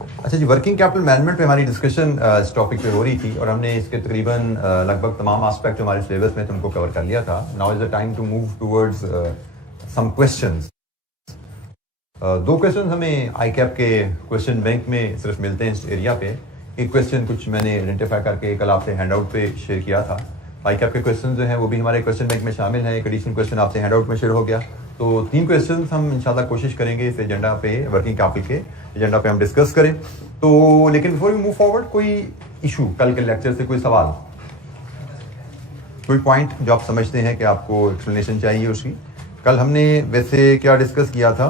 अच्छा जी, working capital management पे हमारी डिस्कशन इस टॉपिक पे हो रही थी और हमने इसके तकरीबन लगभग तमाम एस्पेक्ट जो हमारे सिलेबस में थे उनको कवर कर लिया था। Now is the time to move towards some questions. दो क्वेश्चन हमें आई कैप के क्वेश्चन बैंक में सिर्फ मिलते हैं इस एरिया पे। एक क्वेश्चन कुछ मैंने आइडेंटिफाई करके कल आपसे हैंडआउट पे शेयर किया था। आई कैप के क्वेश्चन जो हैं वो भी हमारे क्वेश्चन बैंक में शामिल हैं। एक एडिशनल क्वेश्चन आपसे हैंडआउट में शेयर हो गया। तो 3 क्वेश्चन हम इंशाल्लाह कोशिश करेंगे इस एजेंडा पे, वर्किंग कैपिटल के एजेंडा पे हम डिस्कस करें। तो लेकिन बिफोर वी मूव फॉरवर्ड, कोई इशू कल के लेक्चर से, कोई सवाल, कोई पॉइंट जो आप समझते हैं कि आपको एक्सप्लेनेशन चाहिए उसकी? कल हमने वैसे क्या डिस्कस किया था,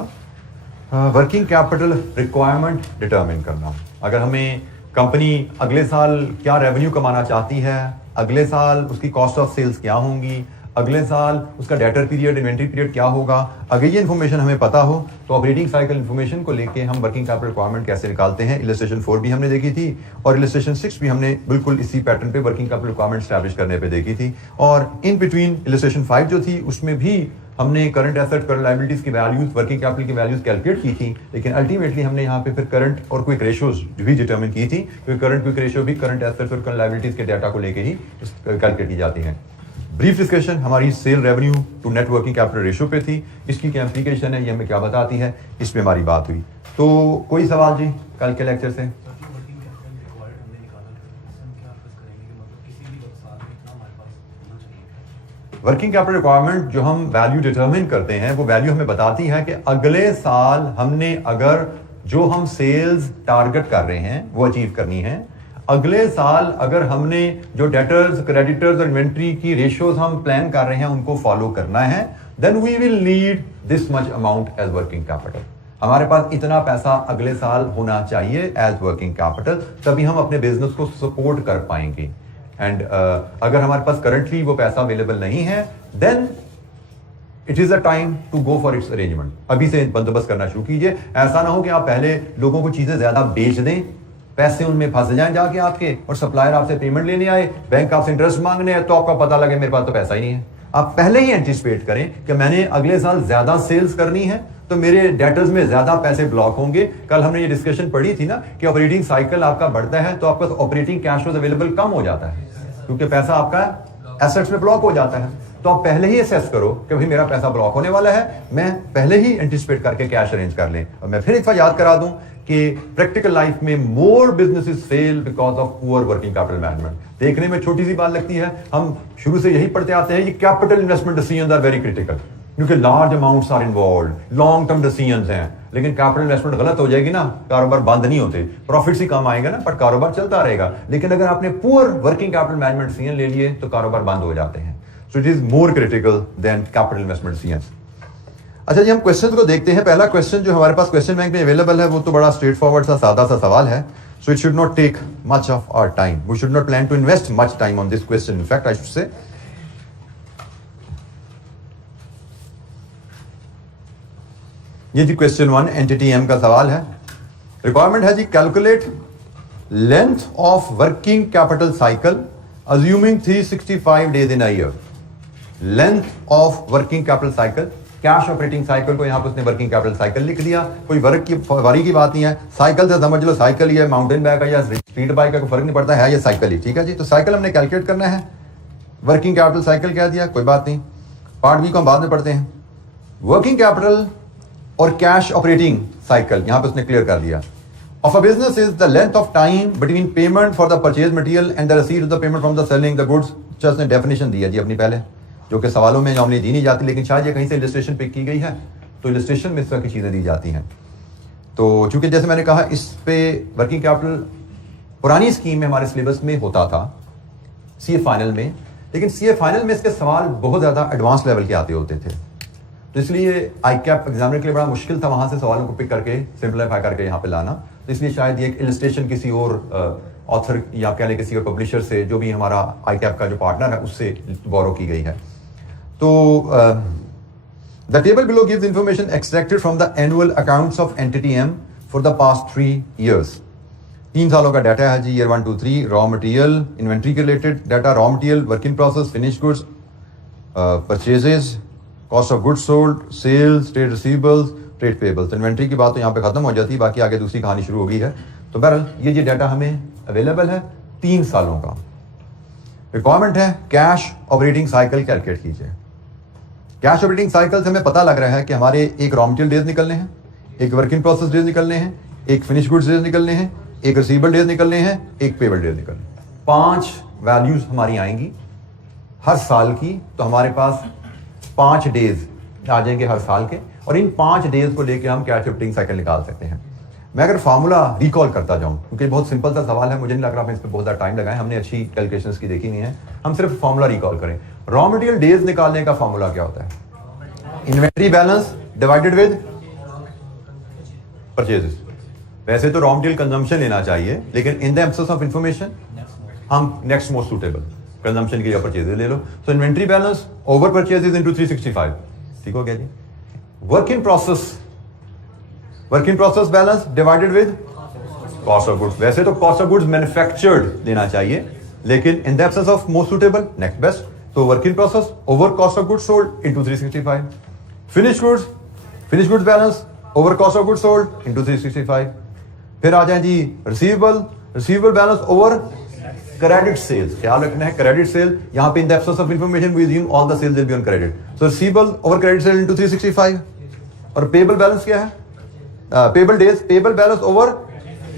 वर्किंग कैपिटल रिक्वायरमेंट डिटरमिन करना। अगर हमें कंपनी अगले साल क्या रेवेन्यू कमाना चाहती है, अगले साल उसकी कॉस्ट ऑफ सेल्स क्या होंगी, अगले साल उसका डेटर पीरियड, इन्वेंट्री पीरियड क्या होगा, अगर ये इन्फॉर्मेशन हमें पता हो तो ऑपरेटिंग साइकिल इन्फॉर्मेशन को लेके हम वर्किंग कैपिटल रिक्वायरमेंट कैसे निकालते हैं। इलस्ट्रेशन 4 भी हमने देखी थी और इलस्ट्रेशन 6 भी हमने बिल्कुल इसी पैटर्न पे वर्किंग कैपिटल रिक्वायरमेंट स्टैब्लिश करने पे देखी थी। और इन बिटवीन इलस्ट्रेशन 5 जो थी उसमें भी हमने करंट एसेट, करंट लायबिलिटीज की वैल्यूज, वर्किंग कैपिटल की वैल्यूज कैलकुलेट की थी। लेकिन अल्टीमेटली हमने यहाँ पे फिर करंट और क्विक रेशियोज भी डिटरमिन की थी, क्योंकि करंट क्विक रेशियो भी करंट एसेट्स और करंट लायबिलिटीज के डाटा को लेके ही कैलकुलेट की जाती है। ब्रीफ डिस्कशन हमारी sale revenue to net working capital ratio पे थी। इसकी क्या एप्लीकेशन है, ये हमें क्या बताती है, इस पे हमारी बात हुई। तो कोई सवाल जी कल के लेक्चर से? वर्किंग कैपिटल रिक्वायरमेंट जो हम वैल्यू डिटरमिन करते हैं वो वैल्यू हमें बताती है कि अगले साल हमने अगर जो हम सेल्स टारगेट कर रहे हैं वो अचीव करनी है, अगले साल अगर हमने जो डेटर्स, क्रेडिटर्स और इन्वेंट्री की रेशियोज हम प्लान कर रहे हैं उनको फॉलो करना है, then we will need this much amount as working capital. हमारे पास इतना पैसा अगले साल होना चाहिए एज वर्किंग कैपिटल, तभी हम अपने बिजनेस को सपोर्ट कर पाएंगे। एंड अगर हमारे पास करंटली वो पैसा अवेलेबल नहीं है, then it is a time to go for its arrangement. अभी से बंदोबस्त करना शुरू कीजिए। ऐसा ना हो कि आप पहले लोगों को चीजें ज्यादा बेच दें, पैसे उनमें फंस जाएं जाके आपके, और सप्लायर आपसे पेमेंट लेने आए, बैंक आपसे इंटरेस्ट मांगने हैं, तो आपका पता लगे मेरे पास तो पैसा ही नहीं है। आप पहले ही एंटिसिपेट करें कि मैंने अगले साल ज्यादा सेल्स करनी है तो मेरे डेटर्स में ज्यादा पैसे ब्लॉक होंगे। कल हमने ये डिस्कशन पढ़ी थी ना कि ऑपरेटिंग साइकिल आपका बढ़ता है तो आपका ऑपरेटिंग कैश फ्लो अवेलेबल कम हो जाता है, क्योंकि पैसा आपका एसेट्स में ब्लॉक हो जाता है। तो आप पहले ही असेस करो कि भाई मेरा पैसा ब्लॉक होने वाला है, मैं पहले ही एंटिसिपेट करके कैश अरेंज कर लें। और मैं फिर एक बार याद करा दूं कि प्रैक्टिकल लाइफ में more businesses fail because of poor working capital management. देखने में छोटी सी बात लगती है, हम शुरू से यही पढ़ते आते हैं, ये capital investment decisions are very critical, क्योंकि large amounts are involved, long term decisions हैं। लेकिन कैपिटल इन्वेस्टमेंट गलत हो जाएगी ना, कारोबार बंद नहीं होते, प्रॉफिट्स ही कम आएगा ना, पर कारोबार चलता रहेगा। लेकिन अगर आपने poor working capital management decision ले लिए तो कारोबार बंद हो जाते हैं। So it is more critical than capital investment decisions. अच्छा जी, हम क्वेश्चन को देखते हैं। पहला क्वेश्चन जो हमारे पास क्वेश्चन बैंक में अवेलेबल है वो तो बड़ा स्ट्रेट फॉरवर्ड सा सादा सा सवाल है। So it should not take much of our time, we should not plan to invest much time on this question, in fact I should say. ये जी क्वेश्चन 1 एंटिटी एम का सवाल है। रिक्वायरमेंट है जी, calculate length of working capital cycle assuming 365 days in a year. Length of working capital cycle, cash operating cycle को यहां पर उसने वर्किंग कैपिटल साइकिल लिख दिया। कोई वर्क की वारी की बात नहीं है, साइकिल से समझ लो साइकिल ही है, माउंटेन बाइक है या स्पीड बाइक का कोई फर्क नहीं पड़ता है, ये साइकिल ही, ठीक है जी। तो साइकिल हमने कैलकुलेट करना है, वर्किंग कैपिटल साइकिल कह दिया, कोई बात नहीं। पार्ट बी को हम बाद में पढ़ते हैं। वर्किंग कैपिटल और कैश ऑपरेटिंग साइकिल यहां पर उसने क्लियर कर दिया। Of a business is the length of time between payment for the purchase material and the receipt of the payment from the selling the goods. उसने definition दिया जी अपनी पहले, जो कि सवालों में नॉर्मली दी नहीं जाती, लेकिन शायद ये कहीं से इलस्ट्रेशन पिक की गई है, तो इलस्ट्रेशन में इस तरह की चीज़ें दी जाती हैं। तो चूंकि जैसे मैंने कहा, इस पे वर्किंग कैपिटल पुरानी स्कीम में हमारे सिलेबस में होता था सीए फाइनल में, लेकिन सीए फाइनल में इसके सवाल बहुत ज़्यादा एडवांस लेवल के आते होते थे, तो इसलिए आई कैप एग्जामिनर के लिए बड़ा मुश्किल था वहाँ से सवालों को पिक करके सिंप्लीफाई करके यहाँ पे लाना। तो इसलिए शायद ये एक इलस्ट्रेशन किसी और ऑथर या कह लें किसी और पब्लिशर से, जो भी हमारा आई कैप का जो पार्टनर है, उससे बोरो की गई है। तो the table below gives information extracted from the annual accounts of entity M for the past 3 years। 3 सालों का डाटा है जी, ईयर 1 2 3। रॉ मटेरियल, इन्वेंट्री के related data, raw material, work in process, finish goods, purchases, cost of goods sold, sales, trade receivables, trade payables. Inventory की बात तो यहाँ पे खत्म हो जाती है, बाकी आगे दूसरी कहानी शुरू हो गई है। तो बहरहाल ये डाटा हमें अवेलेबल है 3 सालों का। रिक्वायरमेंट है कैश ऑपरेटिंग साइकिल कैलकुलेट कीजिए। कैश ऑपरेटिंग साइकिल से हमें पता लग रहा है कि हमारे एक रॉ मटेरियल डेज निकलने हैं, एक वर्क इन प्रोसेस डेज निकलने हैं, एक फिनिश गुड्स डेज निकलने हैं, एक रिसीवेबल डेज निकलने हैं, एक पेबल डेज निकलने हैं। 5 वैल्यूज हमारी आएंगी हर साल की, तो हमारे पास 5 डेज आ जाएंगे हर साल के, और इन 5 डेज को लेकर हम कैश ऑपरेटिंग साइकिल निकाल सकते हैं। मैं अगर फार्मूला रिकॉल करता जाऊं, क्योंकि बहुत सिंपल सा सवाल है, मुझे नहीं लग रहा इस पर बहुत ज़्यादा टाइम लगाए, हमने अच्छी कैलकुलेशंस की देखी नहीं है, हम सिर्फ फार्मूला रिकॉल करें। रॉ मटेरियल डेज निकालने का फार्मूला क्या होता है? Inventory balance divided with purchases. वैसे तो रॉ मटेरियल कंजम्पशन लेना चाहिए, लेकिन in the absence of information हम नेक्स्ट मोस्ट सूटेबल कंजम्पशन के लिए परचेजेस ले लो। So inventory balance over purchases into 365। ठीक हो गया जी। Work in process balance divided with cost of goods. वैसे तो कॉस्ट ऑफ गुड्स मैन्युफैक्चर्ड लेना चाहिए, लेकिन in the absence of most suitable next best, तो work in process over cost of goods sold into 365। Finish goods balance over cost of goods sold into 365। फिर आ जाए जी receivable balance over credit sales. ख्याल रखना है credit sale, यहां पे in the absence of information we assume all the sales will be on credit, so receivable over credit sale into 365। और पेबल बैलेंस क्या है? Payable balance over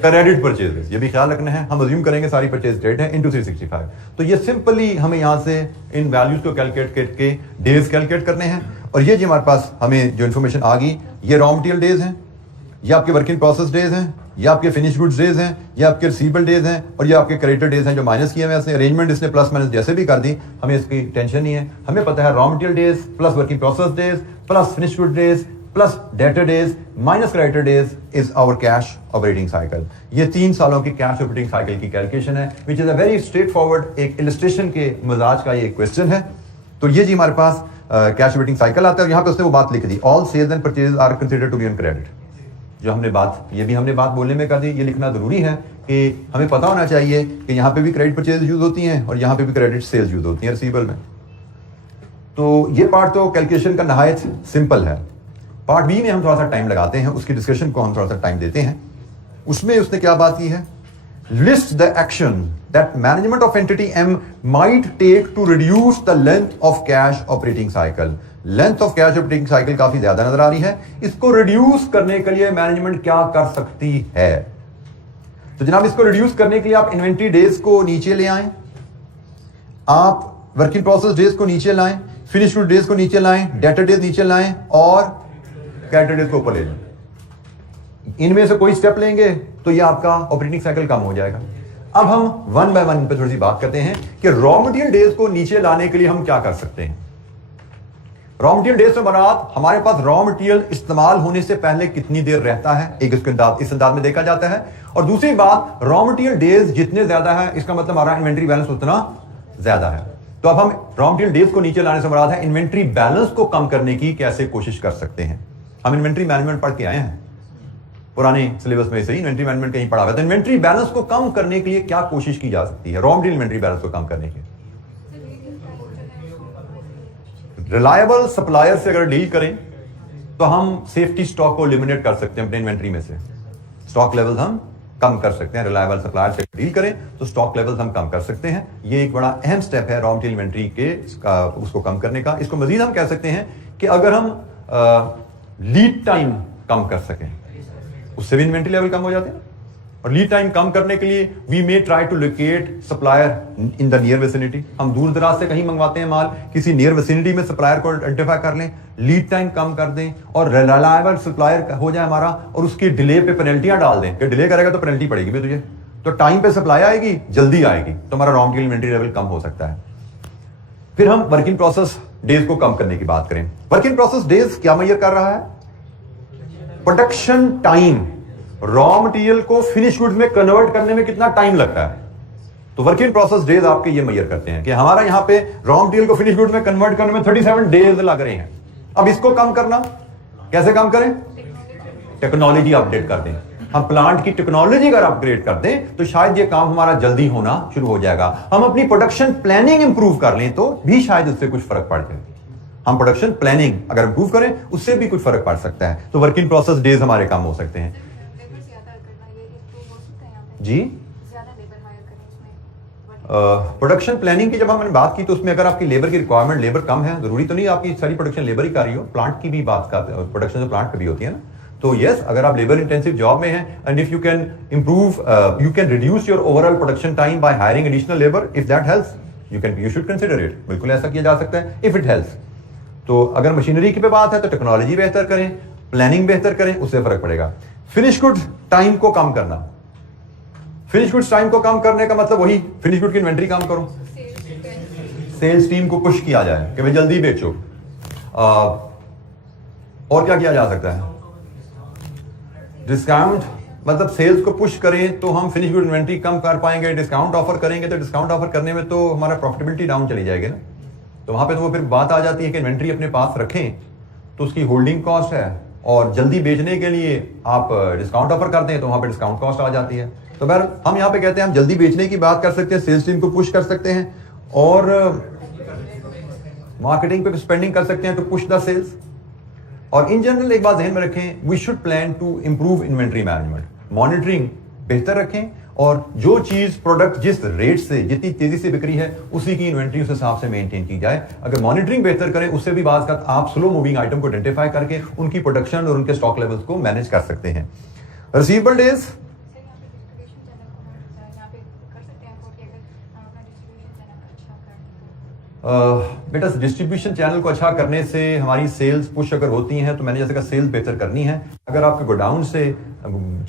credit purchases, ये भी ख्याल रखना है, हम अज्यूम करेंगे सारी परचेज डेट है इनटू 365। तो ये सिंपली हमें यहां से इन वैल्यूज को कैलकुलेट करके डेज कैलकुलेट करने हैं, और ये जी हमारे पास हमें जो इन्फॉर्मेशन आ गई, ये रॉ मटेरियल डेज हैं, ये आपके वर्क इन प्रोसेस डेज हैं, ये आपके फिनिश गुड्स डेज हैं, ये आपके रिसीवेबल डेज हैं, और ये आपके क्रेडिटर डेज हैं जो माइनस किए हैं। अरेंजमेंट इसने प्लस माइनस जैसे भी कर दी, हमें इसकी टेंशन नहीं है। हमें पता है raw material days plus work in process days plus finish good days plus debtor days minus creditor days is our cash operating cycle. ये 3 सालों की कैश ऑपरेटिंग साइकिल की कैलकुलेशन है, which is a very straightforward, एक illustration के मजाज का ये क्वेश्चन है। तो ये जी हमारे पास कैश ऑपरेटिंग साइकिल आता है। यहाँ पे उसने वो बात लिख दी, all sales and purchase are considered to be on credit. जो हमने बात, ये भी हमने बात बोलने में कर दी, ये लिखना जरूरी है कि हमें पता होना चाहिए कि यहाँ पे भी क्रेडिट परचेज यूज होती हैं और यहाँ पे भी क्रेडिट सेल्स यूज होती हैं रिसीवेबल में। तो ये पार्ट तो कैलकुलेशन का नहायत सिंपल है। पार्ट बी में हम थोड़ा सा टाइम लगाते हैं, उसकी डिस्कशन को हम थोड़ा सा टाइम देते हैं। उसमें उसने क्या बात की है? List the action that management of entity M might take to reduce the length of cash operating cycle. Length of cash operating cycle काफी ज्यादा नजर आ रही है, इसको रिड्यूस करने के लिए मैनेजमेंट क्या कर सकती है? तो जनाब इसको रिड्यूस करने के लिए आप इन्वेंट्री डेज को नीचे ले आएं, आप वर्क इन प्रोसेस डेज को नीचे लाएं, फिनिश गुड डेज को नीचे लाएं, डेटर डेज नीचे लाएं और क्रेडिटर डेज को ऊपर ले लें। इनमें से कोई स्टेप लेंगे तो ये आपका ऑपरेटिंग साइकिल कम हो जाएगा। अब हम वन बाय वन पे थोड़ी सी बात करते हैं कि रॉ मटेरियल डेज को नीचे लाने के लिए हम क्या कर सकते हैं। रॉ मटेरियल डेज से मुराद हमारे पास रॉ मटेरियल इस्तेमाल होने से पहले कितनी देर रहता है, एक इस अंदाज में देखा जाता है। और दूसरी बात, रॉ मटेरियल डेज जितने ज्यादा है इसका मतलब हमारा इन्वेंट्री बैलेंस उतना ज्यादा है। तो अब हम रॉ मटेरियल डेज को नीचे लाने से मुराद है इन्वेंट्री बैलेंस को कम करने की कैसे कोशिश कर सकते हैं। हम इन्वेंट्री मैनेजमेंट पढ़ के आए हैं, पुराने सिलेबस में से ही इन्वेंट्री मैनेजमेंट कहीं पढ़ा हुआ है। तो इन्वेंट्री बैलेंस को कम करने के लिए क्या कोशिश की जा सकती है, रॉ मटेरियल इन्वेंट्री बैलेंस को कम करने की? रिलायबल सप्लायर से अगर डील करें तो हम सेफ्टी स्टॉक को एलिमिनेट कर सकते हैं अपने इन्वेंट्री में से, स्टॉक लेवल्स हम कम कर सकते हैं। रिलायबल सप्लायर से डील करें तो स्टॉक लेवल्स हम कम कर सकते हैं। ये एक बड़ा अहम स्टेप है रॉ मटेरियल इन्वेंट्री के उसको कम करने का। इसको मजीद हम कह सकते हैं कि अगर हम लीड टाइम कम कर सकें, उससे भी इन्वेंट्री लेवल कम हो जाते हैं। और लीड टाइम कम करने के लिए we may try to locate supplier in the near vicinity. हम दूर दराज से कहीं मंगवाते हैं माल, किसी नियर विसिनिटी में सप्लायर को आइडेंटिफाई कर लें, लीड टाइम कम कर दें और रिलायबल सप्लायर हो जाए हमारा, और उसके डिले पे पेनल्टियां डाल दें कि डिले करेगा तो पेनल्टी पड़ेगी भी तुझे, तो टाइम पे सप्लाई आएगी, जल्दी आएगी, तो हमारा रॉ मटेरियल इन्वेंट्री लेवल कम हो सकता है। फिर हम वर्क इन प्रोसेस डेज को कम करने की बात करें। वर्क इन प्रोसेस डेज क्या मेजर कर रहा है? Production time. रॉ मटेरियल को फिनिश गुड्स में कन्वर्ट करने में कितना टाइम लगता है, तो वर्क इन प्रोसेस डेज आपके ये मेजर करते हैं कि हमारा यहां पे रॉ मटेरियल को फिनिश गुड्स में कन्वर्ट करने में 37 डेज लग रहे हैं। अब इसको कम करना कैसे कम करें? टेक्नोलॉजी अपडेट कर दें। हम प्लांट की टेक्नोलॉजी अगर अपग्रेड कर दें तो शायद ये काम हमारा जल्दी होना शुरू हो जाएगा। हम अपनी प्रोडक्शन प्लानिंग इंप्रूव कर लें तो भी शायद उससे कुछ फर्क पड़ जाए। हम प्रोडक्शन प्लानिंग अगर इंप्रूव करें उससे भी कुछ फर्क पड़ सकता है। तो वर्क इन प्रोसेस डेज हमारे कम हो सकते हैं। जी प्रोडक्शन प्लानिंग की जब हमने बात की तो उसमें अगर आपकी लेबर की रिक्वायरमेंट लेबर कम है, जरूरी तो नहीं आपकी सारी प्रोडक्शन लेबर ही कर रही हो, प्लांट की भी बात करते हैं, प्रोडक्शन तो प्लांट पे भी होती है ना। तो यस, अगर आप लेबर इंटेंसिव जॉब में हैं and if you can improve, you can reduce your overall production time by hiring additional labour, if that helps you should consider it. बिल्कुल ऐसा किया जा सकता है इफ इट हेल्प्स। तो अगर मशीनरी की पे बात है तो टेक्नोलॉजी बेहतर करें, प्लानिंग बेहतर करें, उससे फर्क पड़ेगा। फिनिश गुड टाइम को कम करना, फिनिश गुड्स टाइम को कम करने का मतलब वही फिनिश गुड की इन्वेंट्री कम करो, सेल्स टीम को पुश किया जाए कि भाई जल्दी बेचो। और क्या किया जा सकता है? डिस्काउंट, मतलब सेल्स को पुश करें तो हम फिनिश गुड इन्वेंट्री कम कर पाएंगे। डिस्काउंट ऑफर करेंगे तो डिस्काउंट ऑफर करने में तो हमारा प्रॉफिटेबिलिटी डाउन चली जाएगी ना। तो वहां पे तो वो फिर बात आ जाती है कि इन्वेंट्री अपने पास रखें तो उसकी होल्डिंग कॉस्ट है, और जल्दी बेचने के लिए आप डिस्काउंट ऑफर करते हैं तो वहां पे डिस्काउंट कॉस्ट आ जाती है। तो बहर हम यहाँ पे कहते हैं हम जल्दी बेचने की बात कर सकते हैं, सेल्स टीम को पुश कर सकते हैं और मार्केटिंग पे स्पेंडिंग कर सकते हैं टू पुश द सेल्स। और इन जनरल एक बात ध्यान में रखें, we should plan to improve inventory management, monitoring बेहतर रखें, और जो चीज प्रोडक्ट जिस रेट से जितनी तेजी से बिक्री है उसी की इन्वेंट्री उस हिसाब से मेंटेन की जाए। अगर मॉनिटरिंग बेहतर करें उससे भी बात कर आप स्लो मूविंग आइटम को आइडेंटिफाई करके उनकी प्रोडक्शन और उनके स्टॉक लेवल्स को मैनेज कर सकते हैं। रिसीवेबल डेज, बेटा डिस्ट्रीब्यूशन चैनल को अच्छा करने से हमारी सेल्स पुश अगर होती हैं तो मैंने जैसे कहा सेल्स बेहतर करनी है। अगर आपके गोडाउन से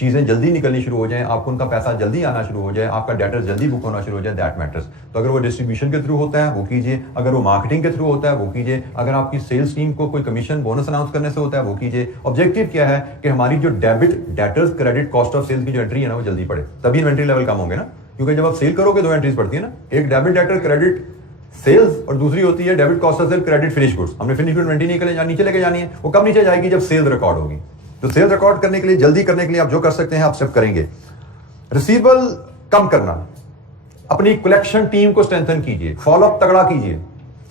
चीज़ें जल्दी निकलनी शुरू हो जाएं, आपको उनका पैसा जल्दी आना शुरू हो जाए, आपका डेटर जल्दी बुक होना शुरू हो जाए, दैट मैटर्स। तो अगर वो डिस्ट्रीब्यूशन के थ्रू होता है वो कीजिए, अगर वो मार्केटिंग के थ्रू होता है वो कीजिए, अगर आपकी सेल्स टीम को कोई कमीशन बोनस अनाउंस करने से होता है वो कीजिए। ऑब्जेक्टिव क्या है कि हमारी जो debit debtors credit cost of sales की जो एंट्री है ना वो जल्दी पड़े, तभी इन्वेंट्री लेवल कम होंगे ना। क्योंकि जब आप सेल करोगे दो एंट्रीज पड़ती है ना, एक डेबिट डेटर क्रेडिट सेल्स और दूसरी होती है debit cost of cell credit finish goods. हमने फिनिश गुड इन्वेंट्री नीचे लेके जानी है, वो कब नीचे जाएगी? जब सेल रिकॉर्ड होगी। तो सेल रिकॉर्ड करने के लिए, जल्दी करने के लिए आप जो कर सकते हैं आप सब करेंगे। रिसीवेबल कम करना, अपनी कलेक्शन टीम को स्ट्रेंथन कीजिए, फॉलोअप तगड़ा कीजिए,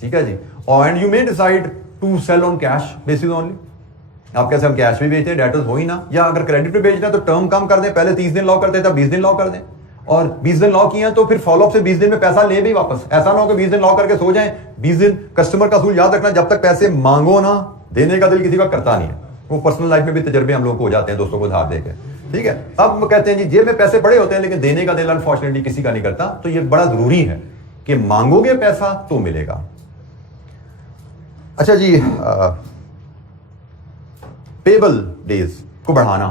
ठीक है जी। और and you may decide to sell on cash basis only. आप कैसे हम कैश भी बेचते हैं, डेटर्स हो ही ना, या अगर क्रेडिट पे बेचना है तो टर्म कम कर दें, पहले 30 दिन लॉ करते थे 20 दिन लॉ कर दें, और 20 दिन लॉ किया तो फिर फॉलोअप से 20 दिन में पैसा ले भी वापस। ऐसा ना हो कि 20 दिन लॉ करके सो जाएं, 20 दिन कस्टमर का असूल याद रखना, जब तक पैसे मांगो ना देने का दिल किसी का करता नहीं है। वो पर्सनल लाइफ में भी तजर्बे हम लोग को हो जाते हैं दोस्तों को उधार देकर, ठीक है। अब कहते हैं जी जेब में पैसे पड़े होते हैं लेकिन देने का दिल अनफॉर्चुनेटली किसी का नहीं करता। तो ये बड़ा जरूरी है कि मांगोगे पैसा तो मिलेगा। अच्छा जी, पेबल डेज को बढ़ाना,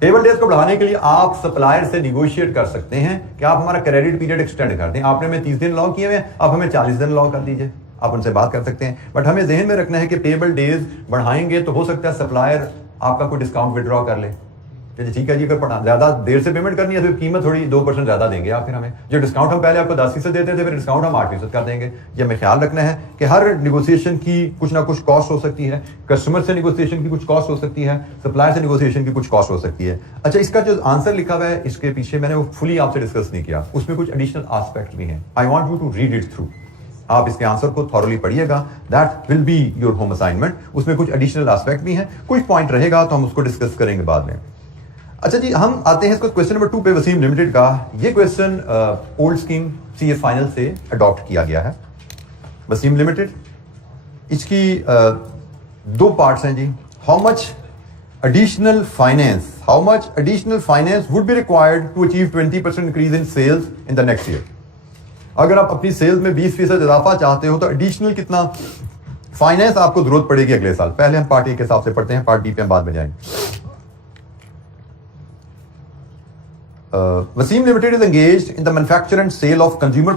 पेबल डेज को बढ़ाने के लिए आप सप्लायर से निगोशिएट कर सकते हैं कि आप हमारा क्रेडिट पीरियड एक्सटेंड कर दें। आपने हमें 30 दिन लॉ किए हुए, आप हमें 40 दिन लॉ कर दीजिए, आप उनसे बात कर सकते हैं। बट हमें ज़हन में रखना है कि पेबल डेज बढ़ाएंगे तो हो सकता है सप्लायर आपका कोई डिस्काउंट विड्रॉ कर ले, ठीक है जी। अगर ज्यादा देर से पेमेंट करनी है तो कीमत थोड़ी 2% ज्यादा देंगे आप फिर हमें। जो डिस्काउंट हम पहले आपको 10% देते थे फिर डिस्काउंट हम 8% कर देंगे। ये हमें ख्याल रखना है कि हर निगोशिएशन की कुछ ना कुछ कॉस्ट हो सकती है, कस्टमर से निगोशिएशन की कुछ कॉस्ट हो सकती है, सप्लायर से निगोशिएशन की कुछ कॉस्ट हो सकती है। अच्छा, इसका जो आंसर लिखा हुआ है इसके पीछे मैंने वो फुली आपसे डिस्कस नहीं किया, उसमें कुछ एडिशनल एस्पेक्ट भी हैं। I want you to read it through, आप इसके आंसर को थॉरली पढ़िएगा, that will be your home assignment. उसमें कुछ एडिशनल एस्पेक्ट भी हैं, कुछ पॉइंट रहेगा तो हम उसको डिस्कस करेंगे बाद में। अच्छा जी, हम आते हैं इसको क्वेश्चन नंबर 2 पे, वसीम लिमिटेड का। ये question old scheme CA final से अडॉप्ट किया गया है। वसीम लिमिटेड, इसकी 2 पार्ट्स हैं जी। How much additional finance would be required to achieve 20% increase in sales in the next year. अगर आप अपनी सेल्स में 20% इजाफा चाहते हो तो एडिशनल कितना फाइनेंस आपको जरूरत पड़ेगी अगले साल। पहले हम पार्ट ए के हिसाब से पढ़ते हैं, पार्ट डी पे हम बाद में जाएंगे। Wasim Limited is engaged in the manufacture and sale of consumer.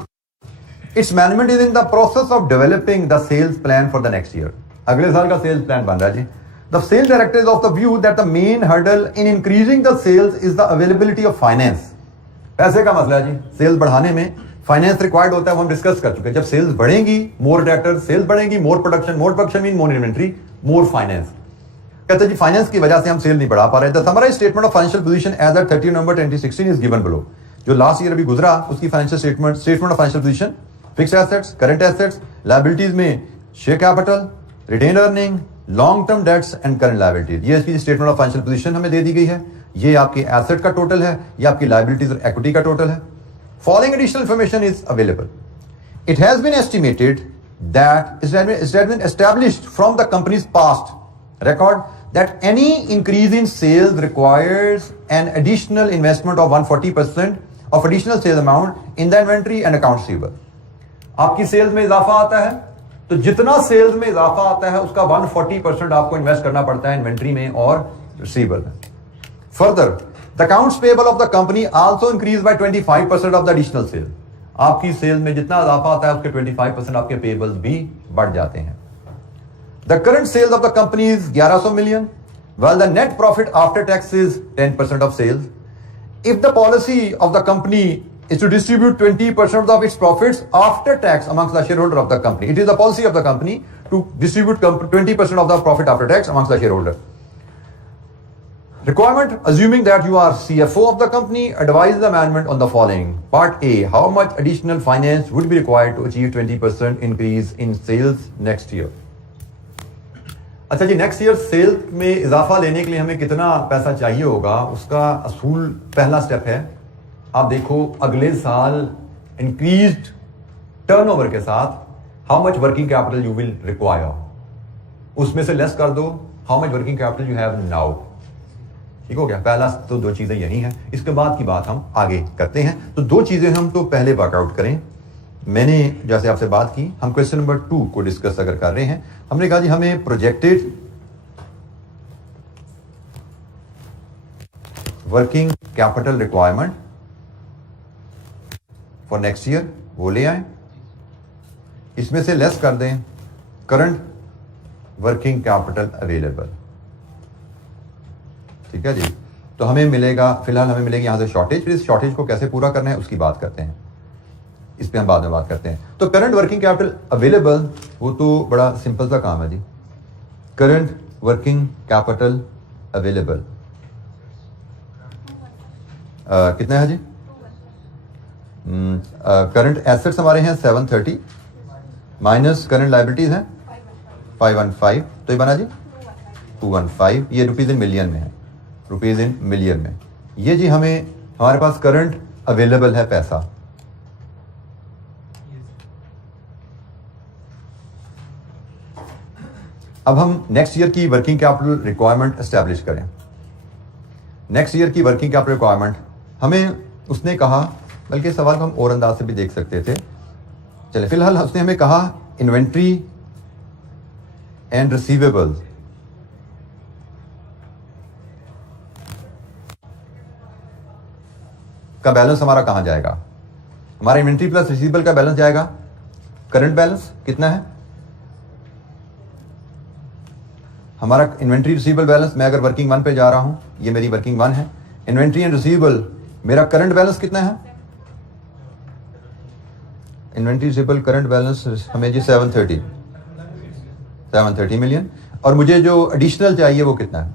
Its management is in the process of developing the sales plan for the next year. अगले साल का सेल्स प्लान बन रहा है जी। The sales director is of the view that the main hurdle in increasing the sales is the availability of finance. पैसे का मसला है जी, सेल्स बढ़ाने में फाइनेंस रिक्वायर्ड होता है, वो हम डिस्कस कर चुके हैं। जब सेल्स बढ़ेंगी, मोर डेटर, सेल्स बढ़ेंगी, मोर प्रोडक्शन मीन मोर इन्वेंट्री, मोर फाइनेंस। कहते हैं जी फाइनेंस की वजह से हम सेल नहीं बढ़ा पा रहे। The summarise statement of financial position as at 30 November 2016 is given below. जो लास्ट ईयर अभी गुजरा उसकी financial statement of financial position, fixed assets, current assets, liabilities में share capital, retained earning, long term debts and current liabilities, ये इसकी statement of financial position हमें दे दी गई है। ये आपके एसेट का टोटल है, ये आपकी लाइबिलिटीज और इक्विटी का टोटल है. Following additional information is available. It has been estimated that it has been established from the company's past record that any increase in sales requires an additional investment of 140% of additional sales amount in the inventory and accounts receivable. आपकी sales में इजाफा आता है तो जितना sales में इजाफा आता है उसका 140% आपको इन्वेस्ट करना पड़ता है इन्वेंट्री में और रिसीवेबल में. Further, the accounts payable of the company also increased by 25% of the additional sale. आपकी सेल में जितना इजाफा आता है उसके 25% आपके पेबल्स भी बढ़ जाते हैं. The current sales of the company is 1100 million, while the net profit after tax is 10% of sales. If the policy of the company is to distribute 20% of its profits after tax amongst the shareholder of the company, it is the policy of the company to distribute 20% of the profit after tax amongst the shareholder. Requirement, assuming that you are CFO of the company, advise the management on the following. Part A, how much additional finance would be required to achieve 20% increase in sales next year? अच्छा जी, next year cell में इजाफा लेने के लिए हमें कितना पैसा चाहिए होगा, उसका असूल पहला स्टेप है. आप देखो अगले साल इंक्रीज्ड टर्नओवर के साथ how much working capital you will require, उसमें से लेस कर दो how much working capital you have now. ठीक हो गया. पहला तो दो चीजें यही हैं. इसके बाद की बात हम आगे करते हैं. तो दो चीजें हम तो पहले वर्कआउट करें. मैंने जैसे आपसे बात की, हम क्वेश्चन नंबर 2 को डिस्कस अगर कर रहे हैं, हमने कहा जी हमें projected working capital requirement for next year वो ले आए, इसमें से लेस कर दें करंट वर्किंग कैपिटल अवेलेबल. ठीक है जी. तो हमें मिलेगा, फिलहाल हमें मिलेगी यहां से शॉर्टेज. फिर इस शॉर्टेज को कैसे पूरा करना है उसकी बात करते हैं, इस पे हम बाद में बात करते हैं. तो करंट वर्किंग कैपिटल अवेलेबल वो तो बड़ा सिंपल सा काम है जी. करंट वर्किंग कैपिटल अवेलेबल कितना है जी? करंट एसेट्स हमारे हैं 730 माइनस करंट लाइबिलिटीज हैं 515, तो ये बना जी 215. ये रुपीज इन मिलियन में है, रुपीज इन मिलियन में. ये जी हमें हमारे पास करंट अवेलेबल है पैसा. अब हम नेक्स्ट ईयर की वर्किंग कैपिटल रिक्वायरमेंट एस्टैब्लिश करें. नेक्स्ट ईयर की वर्किंग कैपिटल रिक्वायरमेंट हमें उसने कहा, बल्कि सवाल को हम और अंदाज से भी देख सकते थे. चले, फिलहाल उसने हमें कहा इन्वेंट्री एंड रिसीवेबल्स का बैलेंस हमारा कहां जाएगा. हमारा इन्वेंट्री प्लस रिसीवेबल का बैलेंस जाएगा. करंट बैलेंस कितना है हमारा? इन्वेंट्री रिसीवेबल बैलेंस, मैं अगर वर्किंग 1 पे जा रहा हूं, ये मेरी वर्किंग 1 है. इन्वेंट्री एंड रिसीवेबल मेरा करंट बैलेंस कितना है? इन्वेंट्री रिसीवेबल करंट बैलेंस हमें जी 730 मिलियन. और मुझे जो एडिशनल चाहिए वो कितना है?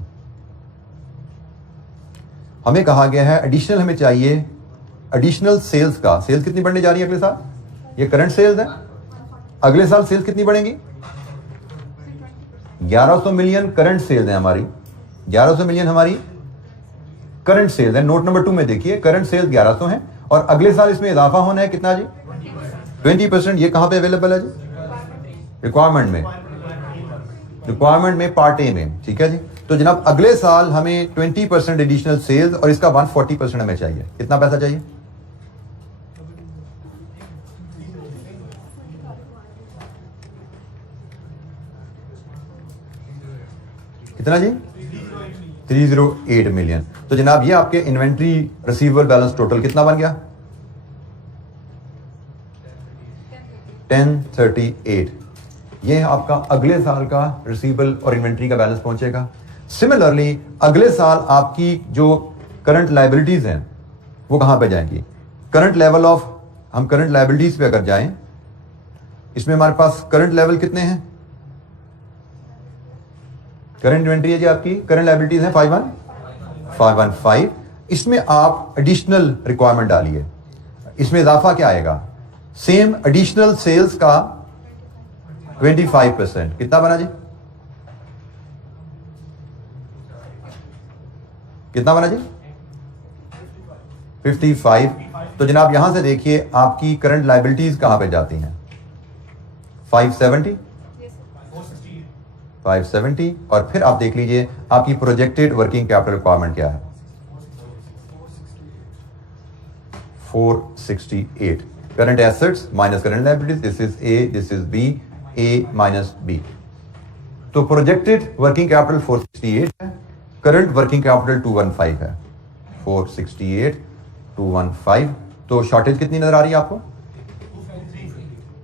हमें कहा गया है एडिशनल हमें चाहिए एडिशनल सेल्स का. सेल्स कितनी बढ़ने जा रही है अगले साल? ये करंट सेल्स है. अगले साल सेल्स कितनी बढ़ेंगी? 1100 मिलियन करंट सेल्स है हमारी. 1100 मिलियन हमारी करंट सेल्स है. नोट नंबर 2 में देखिए, करंट सेल्स 1100 है और अगले साल इसमें इजाफा होना है कितना जी? 20%. ये कहां पे अवेलेबल है जी? रिक्वायरमेंट में. रिक्वायरमेंट में पार्ट ए में. ठीक है जी. तो जनाब अगले साल हमें 20% एडिशनल सेल्स और इसका 140% हमें चाहिए. कितना पैसा चाहिए? कितना जी? 308 मिलियन. तो जनाब ये आपके इन्वेंट्री रिसीवेबल बैलेंस टोटल कितना बन गया? 1038. ये आपका अगले साल का रिसीवेबल और इन्वेंट्री का बैलेंस पहुंचेगा. सिमिलरली अगले साल आपकी जो करंट लायबिलिटीज हैं वो कहां पे जाएंगी? करंट लेवल ऑफ, हम करंट लायबिलिटीज पे अगर जाएं, इसमें हमारे पास करंट लेवल कितने हैं? करंट इन्वेंट्री है जी आपकी, करंट लायबिलिटीज है 515. इसमें आप एडिशनल रिक्वायरमेंट डालिए. इसमें इजाफा क्या आएगा? सेम एडिशनल सेल्स का 25%. कितना बना जी? कितना बना जी? 55। तो जनाब यहां से देखिए आपकी करंट लाइबिलिटीज कहां पे जाती हैं? 570 570। और फिर आप देख लीजिए आपकी प्रोजेक्टेड वर्किंग कैपिटल रिक्वायरमेंट क्या है? 468। Current assets minus current liabilities, this is A, this is B, A minus B. तो प्रोजेक्टेड वर्किंग कैपिटल 468 है, करंट वर्किंग कैपिटल 215 है। 468 215। तो शॉर्टेज कितनी नजर आ रही है आपको?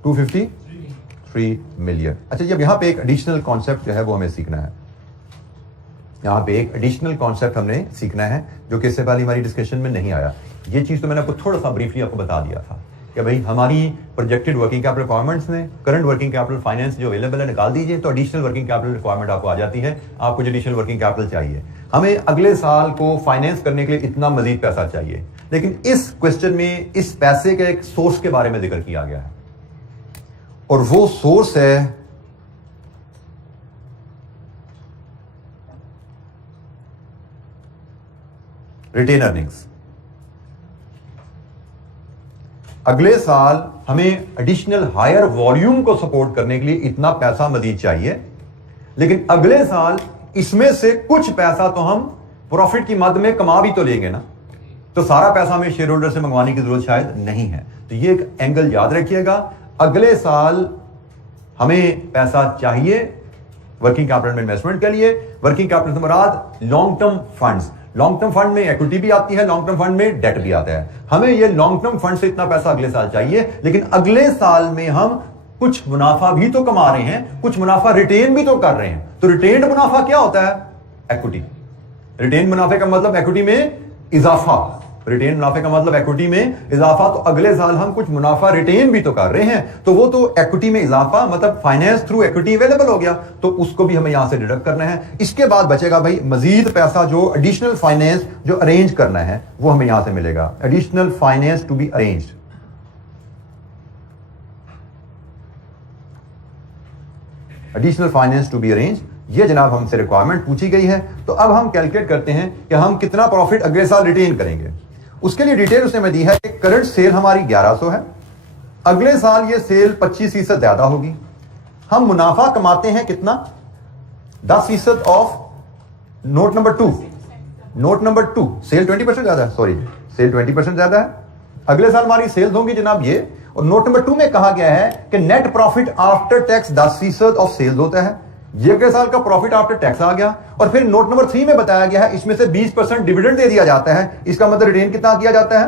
253 मिलियन। अच्छा, जब यहां पे एक एडिशनल कॉन्सेप्ट जो है वो हमें सीखना है। यहां पे एक एडिशनल कॉन्सेप्ट हमने सीखना है जो कि इससे पहले हमारी डिस्कशन में नहीं आया। ये चीज तो मैंने आपको थोड़ा सा ब्रीफली आपको बता दिया था कि भाई हमारी प्रोजेक्टेड वर्किंग कैपिटल रिक्वायरमेंट्स में करंट वर्किंग कैपिटल फाइनेंस जो अवेलेबल है निकाल दीजिए, तो एडिशनल वर्किंग कैपिटल रिक्वायरमेंट आपको आ जाती है। आपको जो एडिशनल वर्किंग कैपिटल चाहिए, हमें अगले साल को फाइनेंस करने के लिए इतना मजीद पैसा चाहिए, लेकिन इस क्वेश्चन में इस पैसे के एक सोर्स के बारे में जिक्र किया गया है और वो सोर्स है रिटेन अर्निंग्स। अगले साल हमें एडिशनल हायर वॉल्यूम को सपोर्ट करने के लिए इतना पैसा मजीद चाहिए, लेकिन अगले साल इसमें से कुछ पैसा तो हम प्रॉफिट की मद में कमा भी तो लेंगे ना, तो सारा पैसा हमें शेयर होल्डर से मंगवाने की जरूरत शायद नहीं है। तो ये एक एंगल याद रखिएगा। अगले साल हमें पैसा चाहिए वर्किंग कैपिटल में इन्वेस्टमेंट के लिए। वर्किंग कैपिटल से मुराद long term funds. Long term fund में इक्विटी भी आती है, लॉन्ग टर्म फंड में डेट भी आता है। हमें ये लॉन्ग टर्म फंड से इतना पैसा अगले साल चाहिए, लेकिन अगले साल में हम कुछ मुनाफा भी तो कमा रहे हैं, कुछ मुनाफा रिटेन भी तो कर रहे हैं। तो रिटेन्ड मुनाफा क्या होता है? इक्विटी। रिटेन मुनाफे का मतलब इक्विटी में इजाफा। रिटेन मुनाफे का मतलब इक्विटी में इजाफा। तो अगले साल हम कुछ मुनाफा रिटेन भी तो कर रहे हैं, तो वो तो इक्विटी में इजाफा मतलब फाइनेंस थ्रू इक्विटी अवेलेबल हो गया, तो उसको भी हमें यहां से डिडक्ट करना है। इसके बाद बचेगा भाई मजीद पैसा जो एडिशनल फाइनेंस जो अरेंज करना है वो हमें यहां से मिलेगा। Additional finance to be arranged. Additional finance to be arrange, ये जनाब हमसे रिक्वायरमेंट पूछी गई है। तो अब हम कैलकुलेट करते हैं कि हम कितना प्रॉफिट अगले साल रिटेन करेंगे। उसके लिए डिटेल उसने में दी है कि करंट सेल हमारी 1100 है, अगले साल ये सेल 25% ज्यादा होगी। हम मुनाफा कमाते हैं कितना? 10% of note number 2। Note number 2 sale 20% ज्यादा है, सॉरी सेल 20% ज्यादा है। अगले साल हमारी सेल्स होंगी जनाब ये, और नोट नंबर 2 में कहा गया है कि net profit after tax 10% of sales होता है। ये अगले साल का प्रॉफिट आफ्टर टैक्स आ गया। और फिर नोट नंबर 3 में बताया गया है इसमें से 20% डिविडेंड दे दिया जाता है। इसका मतलब रिटेन कितना किया जाता है?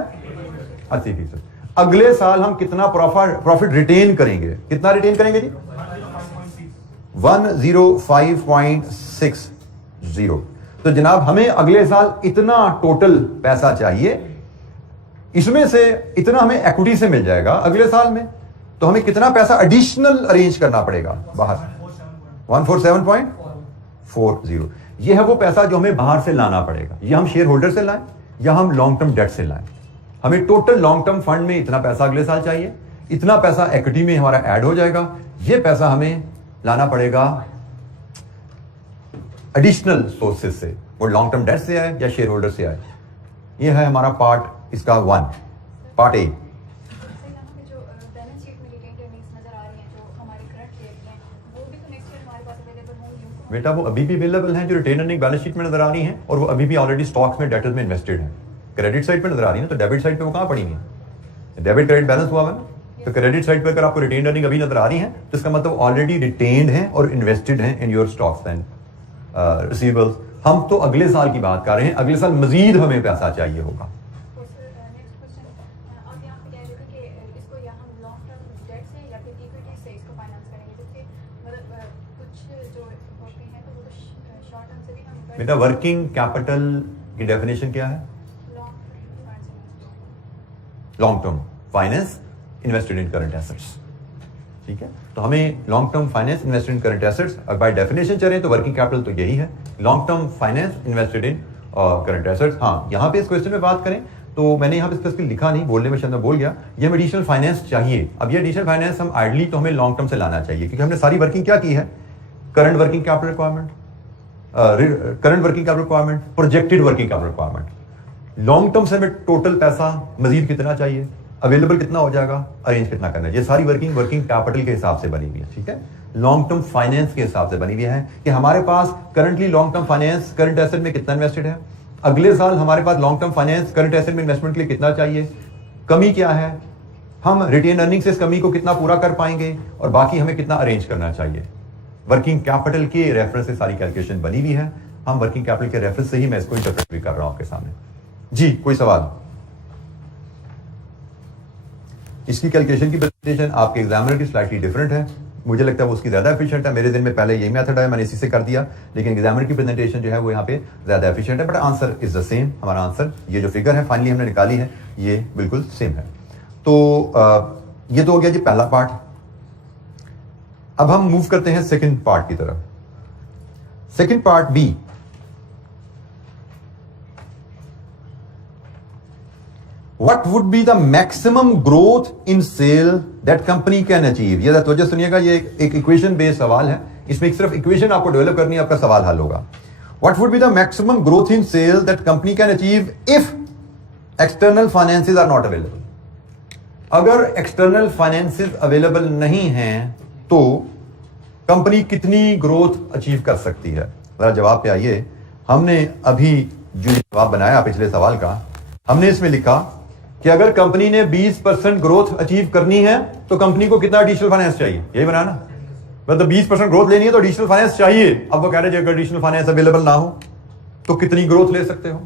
80%। अगले साल हम कितना प्रॉफिट रिटेन करेंगे? कितना रिटेन करेंगे जी? 105.60। तो जनाब हमें अगले साल इतना टोटल पैसा चाहिए, इसमें से इतना हमें इक्विटी से मिल जाएगा अगले साल में। तो हमें कितना पैसा एडिशनल अरेंज करना पड़ेगा बाहर? 147.40। यह है वो पैसा जो हमें बाहर से लाना पड़ेगा। यह हम शेयर होल्डर से लाएं या हम लॉन्ग टर्म डेट से लाएं। हमें टोटल लॉन्ग टर्म फंड में इतना पैसा अगले साल चाहिए, इतना पैसा इक्विटी में हमारा ऐड हो जाएगा। यह पैसा हमें लाना पड़ेगा एडिशनल सोर्सेज से, वो लॉन्ग टर्म डेट से आए या शेयर होल्डर से आए। यह है हमारा पार्ट, इसका 1 पार्ट ए। बेटा वो अभी भी अवेलेबल हैं जो रिटेन अर्निंग बैलेंस शीट में नजर आ रही हैं, और वो अभी भी ऑलरेडी स्टॉक्स में डेटर्स में इन्वेस्टेड हैं। क्रेडिट साइड पे नजर आ रही है, तो डेबिट साइड पे वो कहां पड़ी है? डेबिट क्रेडिट बैलेंस हुआ है ना। तो क्रेडिट साइड पे अगर आपको रिटेन अर्निंग अभी नजर आ रही है तो इसका मतलब ऑलरेडी रिटेन्ड है और इन्वेस्टेड हैं in your stocks and receivables. हम तो अगले साल की बात कर रहे हैं, अगले साल मजीद हमें पैसा चाहिए होगा। बेटा वर्किंग कैपिटल की डेफिनेशन क्या है? Long term finance invested in current assets. ठीक है, तो हमें long term finance invested in current assets by definition चलें तो वर्किंग कैपिटल तो यही है, long term finance invested in current assets. हाँ, यहां पे इस क्वेश्चन में बात करें तो मैंने यहां पे स्पेसिफिकली लिखा नहीं, बोलने में शायद मैं बोल गया। ये हमें एडिशनल फाइनेंस चाहिए। अब ये एडिशनल फाइनेंस हम आइडली तो हमें लॉन्ग टर्म से लाना चाहिए, क्योंकि हमने सारी वर्किंग क्या की है? Current working capital requirement, current working capital requirement, projected working capital requirement. Long term से हमें टोटल पैसा मजीद कितना चाहिए, अवेलेबल कितना हो जाएगा, अरेंज कितना करना है। ये सारी वर्किंग कैपिटल के हिसाब से बनी हुई है, ठीक है, लॉन्ग टर्म फाइनेंस के हिसाब से बनी हुई है कि हमारे पास currently long term finance current asset में कितना इन्वेस्टेड है, अगले साल हमारे पास long term finance current asset में इन्वेस्टमेंट के लिए कितना चाहिए, कमी क्या है, हम रिटेन अर्निंग से इस कमी को कितना पूरा कर पाएंगे और बाकी हमें कितना अरेंज करना चाहिए। वर्किंग कैपिटल के रेफरेंस से सारी कैलकुलेशन बनी हुई है। हम वर्किंग कैपिटल के रेफरेंस से ही मैं इसको इंटरप्रेट भी कर रहा हूं आपके सामने। जी कोई सवाल? इसकी कैलकुलेशन की प्रेजेंटेशन आपके एग्जामिनर की स्लाइटली डिफरेंट है, मुझे लगता है वो उसकी ज्यादा एफिशिएंट है। मेरे दिन में पहले यही मेथड है, मैंने इसी से कर दिया, लेकिन एग्जामिनर की प्रेजेंटेशन जो है वो यहाँ पे ज्यादा एफिशिएंट है, but answer is the same. हमारा आंसर ये जो फिगर है फाइनली हमने निकाली है ये बिल्कुल सेम है। तो ये तो हो गया जी पहला पार्ट। अब हम मूव करते हैं सेकंड पार्ट की तरफ। Second part B, What would be the maximum growth in sale that company can achieve? ये तो सुनिएगा, ये एक इक्वेशन बेस्ड सवाल है, इसमें एक सिर्फ इक्वेशन आपको डेवलप करनी है, आपका सवाल हल होगा। What would be the maximum growth in sale that company can achieve if external finances are not available? अगर external finances available नहीं हैं तो कंपनी कितनी ग्रोथ अचीव कर सकती है? जरा जवाब पे आइए। हमने अभी जो जवाब बनाया पिछले सवाल का, हमने इसमें लिखा कि अगर कंपनी ने 20% ग्रोथ अचीव करनी है तो कंपनी को कितना एडिशनल फाइनेंस चाहिए, यही बना ना, मतलब 20% ग्रोथ लेनी है तो एडिशनल फाइनेंस चाहिए। अब वो कह रहे हैं अगर एडिशनल फाइनेंस अवेलेबल ना हो तो कितनी ग्रोथ ले सकते हो।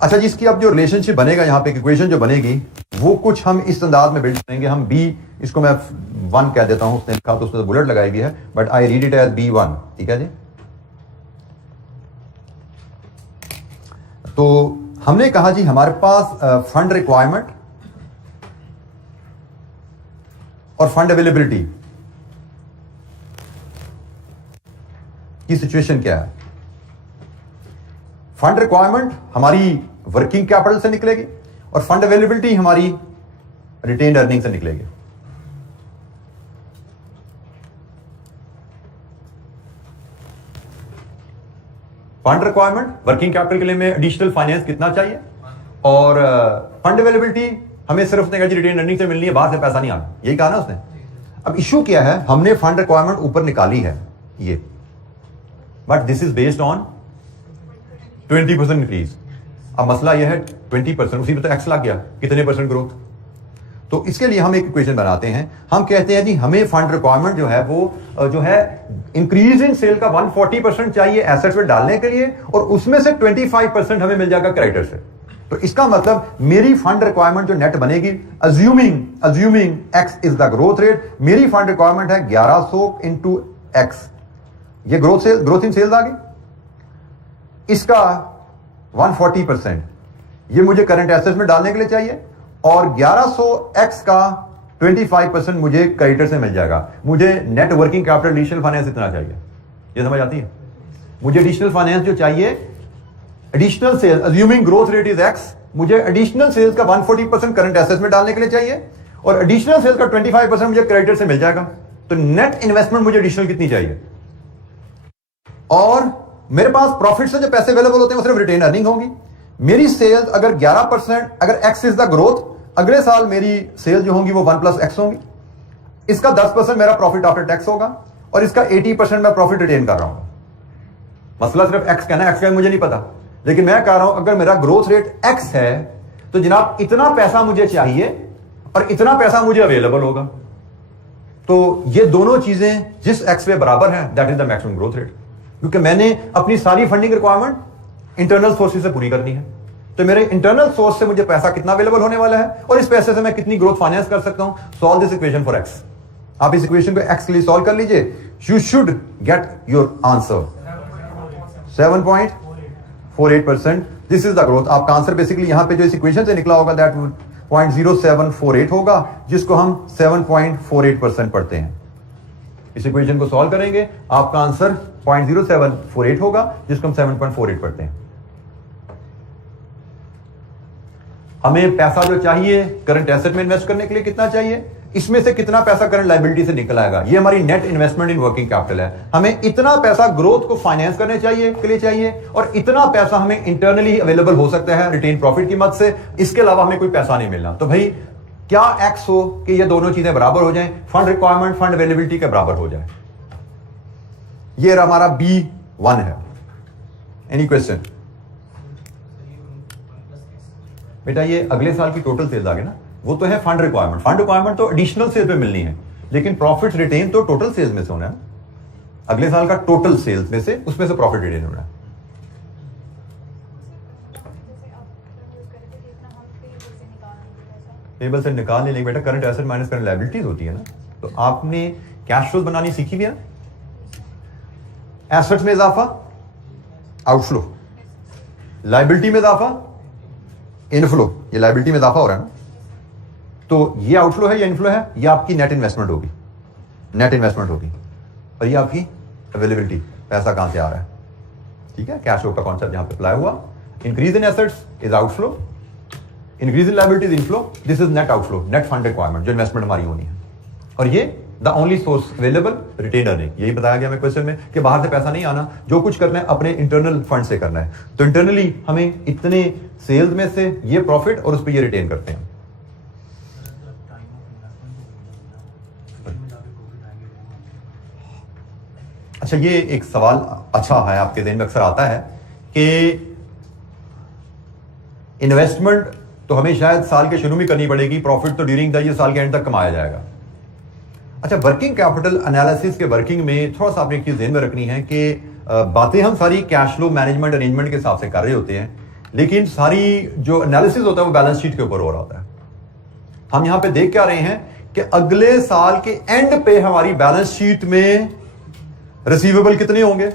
अच्छा जी, इसकी अब जो रिलेशनशिप बनेगा, यहाँ पे इक्वेशन जो बनेगी वो कुछ हम इस अंदाज में बिल्ड करेंगे। हम बी, इसको मैं 1 कह देता हूं, उसने लिखा तो उसमें बुलेट लगाई हुई है, but I read it as B1, ठीक है जी। तो हमने कहा जी हमारे पास फंड रिक्वायरमेंट और फंड अवेलेबिलिटी की सिचुएशन क्या है। फंड रिक्वायरमेंट हमारी वर्किंग कैपिटल से निकलेगी और फंड अवेलेबिलिटी हमारी रिटेन्ड अर्निंग से निकलेगी। फंड रिक्वायरमेंट, वर्किंग कैपिटल के लिए में एडिशनल फाइनेंस कितना चाहिए, और फंड अवेलेबिलिटी हमें सिर्फ उसने कहा जी रिटेन अर्निंग से मिलनी है, बाहर से पैसा नहीं आना, यही कहा ना उसने। अब इशू क्या है, हमने फंड रिक्वायरमेंट ऊपर निकाली है ये, but this is based on 20% increase. अब मसला यह है 20%, उसी में तो एक्स लग गया, कितने परसेंट ग्रोथ। तो इसके लिए हम एक इक्वेशन बनाते हैं, हम कहते हैं जी हमें फंड रिक्वायरमेंट जो है वो जो है इंक्रीज इन सेल का 140% चाहिए एसेट्स में डालने के लिए, और उसमें से 25% हमें मिल जाएगा क्रेडिटर से। तो इसका मतलब मेरी फंड रिक्वायरमेंट जो नेट बनेगी, assuming x is the growth rate, मेरी फंड रिक्वायरमेंट है 1100 इंटू एक्स, ये ग्रोथ इन सेल्स आ गई। इसका 140% ये मुझे करंट एसेट्स में डालने के लिए चाहिए, और 1100x का 25% मुझे क्रेडिटर से मिल जाएगा। मुझे net working capital additional finance इतना चाहिए, ये समझ आती है। मुझे एडिशनल फाइनेंस जो चाहिए, additional sales assuming growth rate is X, मुझे एडिशनल सेल्स का 140% करंट एसेट्स में डालने के लिए चाहिए, और एडिशनल सेल्स का 25% मुझे क्रेडिटर से मिल जाएगा। तो नेट इन्वेस्टमेंट मुझे एडिशनल कितनी चाहिए, और मेरे पास प्रॉफिट से जो पैसे अवेलेबल होते हैं वो सिर्फ रिटेन अर्निंग होगी। मेरी सेल्स अगर 11%, अगर एक्स इज द ग्रोथ, अगले साल मेरी सेल्स जो होंगी वो 1 + x होंगी। इसका 10% मेरा प्रॉफिट आफ्टर टैक्स होगा, और इसका 80% मैं प्रॉफिट रिटेन कर रहा हूं। मसला सिर्फ एक्स का ना, एक्स का मुझे नहीं पता, लेकिन मैं कह रहा हूं अगर मेरा ग्रोथ रेट एक्स है तो जनाब इतना पैसा मुझे चाहिए और इतना पैसा मुझे अवेलेबल होगा। तो ये दोनों चीजें जिस एक्स पे बराबर है, that is the maximum growth rate, क्योंकि मैंने अपनी सारी फंडिंग रिक्वायरमेंट इंटरनल सोर्सेज से पूरी करनी है। तो मेरे इंटरनल सोर्स से मुझे पैसा कितना अवेलेबल होने वाला है, और इस पैसे से मैं कितनी ग्रोथ फाइनेंस कर सकता हूं। Solve this equation for x. आप इस इक्वेशन को एक्स के लिए सॉल्व कर लीजिए, you should get your answer 7.48%। This is the growth. आपका आंसर बेसिकली यहां पे जो इस इक्वेशन से निकला होगा दैट 0.0748 होगा, जिसको हम 7.48% पढ़ते हैं। इस इक्वेशन को सॉल्व करेंगे, आपका आंसर 0.0748 होगा, जिसको हम 7.48 पढ़ते हैं। हमें पैसा जो चाहिए करंट एसेट में इन्वेस्ट करने के लिए कितना चाहिए, इसमें से कितना पैसा करंट लायबिलिटी से निकल आएगा, ये हमारी net investment in working capital है। हमें इतना पैसा ग्रोथ को फाइनेंस करने के लिए चाहिए और इतना पैसा हमें इंटरनली अवेलेबल हो सकता है रिटेन प्रॉफिट की मदद से, इसके अलावा हमें कोई पैसा नहीं मिलना। तो भाई क्या एक्स हो कि ये दोनों चीजें बराबर हो जाएं, फंड रिक्वायरमेंट फंड अवेलेबिलिटी के बराबर हो जाए। ये हमारा B1 है। एनी क्वेश्चन बेटा? ये अगले साल की टोटल सेल्स आ गई ना, वो तो है फंड रिक्वायरमेंट। फंड रिक्वायरमेंट तो एडिशनल सेल पे मिलनी है, लेकिन प्रॉफिट रिटेन तो टोटल सेल्स में से होना है। अगले साल का टोटल सेल्स में से उसमें से प्रॉफिट रिटेन होना है। पेबल से निकाल लेंगे बेटा, current asset minus current liabilities होती है ना। तो आपने कैश फ्लोज बनानी सीखी भी है। एसेट्स में इजाफा आउटफ्लो, लायबिलिटी में इजाफा इनफ्लो। ये लायबिलिटी में इजाफा हो रहा है ना, तो ये आउटफ्लो है, ये इनफ्लो है। ये आपकी नेट इन्वेस्टमेंट होगी, नेट इन्वेस्टमेंट होगी। और ये आपकी अवेलेबिलिटी, पैसा कहां से आ रहा है। ठीक है, कैश फ्लो का कॉन्सेप्ट यहां पे अप्लाई हुआ। Increase in assets is outflow, increase in liabilities inflow, this is net outflow, net fund requirement, जो इन्वेस्टमेंट हमारी होनी है। और ये the only source available retain earning, यही बताया गया हमें क्वेश्चन में कि बाहर से पैसा नहीं आना, जो कुछ करना है अपने इंटरनल फंड से करना है। तो इंटरनली हमें इतने सेल्स में से ये प्रॉफिट और उस पर ये रिटेन करते हैं। अच्छा, ये एक सवाल अच्छा है, आपके ज़हन में अक्सर आता है कि इन्वेस्टमेंट तो हमें शायद साल के शुरू में करनी पड़ेगी, प्रॉफिट तो ड्यूरिंग द ईयर साल के एंड तक कमाया जाएगा। अच्छा, वर्किंग कैपिटल एनालिसिस के वर्किंग में थोड़ा सा आपने एक चीज ध्यान में रखनी है कि बातें हम सारी कैश फ्लो मैनेजमेंट अरेंजमेंट के हिसाब से कर रहे होते हैं, लेकिन सारी जो एनालिसिस होता है वो बैलेंस शीट के ऊपर हो रहा होता है। हम यहां पे देख क्या रहे हैं कि अगले साल के एंड पे हमारी बैलेंस शीट में रिसीवेबल कितने होंगे,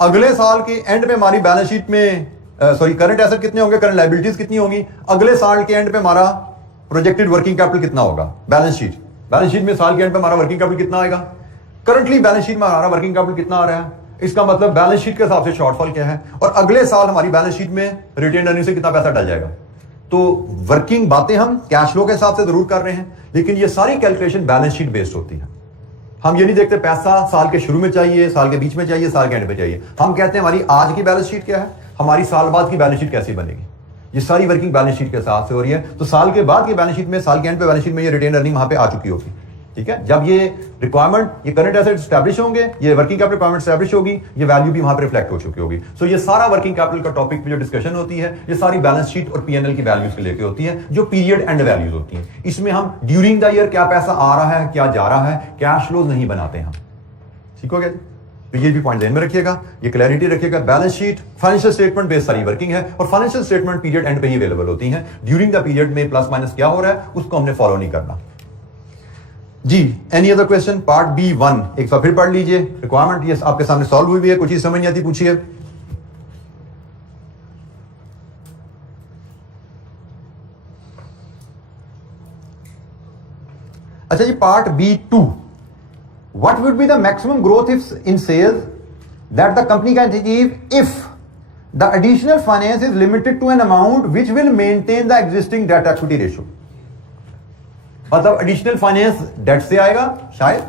अगले साल के एंड पे हमारी बैलेंस शीट में करंट एसेट कितने होंगे, करंट लायबिलिटीज कितनी होंगी, अगले साल के एंड पे हमारा प्रोजेक्टेड वर्किंग कैपिटल कितना होगा। बैलेंस शीट में साल के एंड पे हमारा वर्किंग कैपिटल कितना आएगा, करंटली बैलेंस शीट में हमारा वर्किंग कैपिटल कितना आ रहा है, इसका मतलब बैलेंस शीट के हिसाब से शॉर्टफॉल क्या है, और अगले साल हमारी बैलेंस शीट में रिटेन अर्निंग से कितना पैसा डल जाएगा। तो वर्किंग बातें हम कैश फ्लो के हिसाब से जरूर कर रहे हैं, लेकिन ये सारी कैलकुलेशन बैलेंस शीट बेस्ड होती है। हम ये नहीं देखते पैसा साल के शुरू में चाहिए, साल के बीच में चाहिए, साल के एंड में चाहिए। हम कहते हैं हमारी आज की बैलेंस शीट क्या है, हमारी साल बाद की बैलेंस शीट कैसी बनेगी। ये सारी वर्किंग बैलेंस शीट के हिसाब से हो रही है। तो साल के बाद की बैलेंस शीट में, साल के एंड पे बैलेंस शीट में ये रिटेन अर्निंग वहां पे आ चुकी होगी। ठीक है, जब ये रिक्वायरमेंट, ये करंट एसेट स्टैब्लिश होंगे, ये वर्किंग कैपिटल रिक्वायरमेंट स्टैब्लिश होगी, ये वैल्यू भी वहां पे रिफ्लेक्ट हो चुकी होगी। सो ये सारा वर्किंग कैपिटल का टॉपिक पे जो डिस्कशन होती है, ये सारी बैलेंस शीट और पीएनएल की वैल्यूज के लेके होती है, जो पीरियड एंड वैल्यूज होती हैं। इसमें हम ड्यूरिंग द ईयर क्या पैसा आ रहा है, क्या जा रहा है, कैश फ्लोज नहीं बनाते हम। ठीक हो गया? तो ये भी पॉइंट ध्यान में रखिएगा, ये क्लैरिटी रखिएगा। Balance sheet financial statement based सारी वर्किंग है, और फाइनेंशियल स्टेटमेंट पीरियड एंड पे ही अवेलेबल होती हैं। ड्यूरिंग द पीरियड में प्लस माइनस क्या हो रहा है उसको हमने फॉलो नहीं करना जी। Any other question? Part B1 एक बार फिर पढ़ लीजिए। रिक्वायरमेंट ये आपके सामने सॉल्व हुई है, कुछ चीज समझ नहीं आती पूछिए। अच्छा जी, part B2, what would be the maximum growth if in sales that the company can achieve if the additional finance is limited to an amount which will maintain the existing debt equity ratio। मतलब additional finance date से आएगा शायद,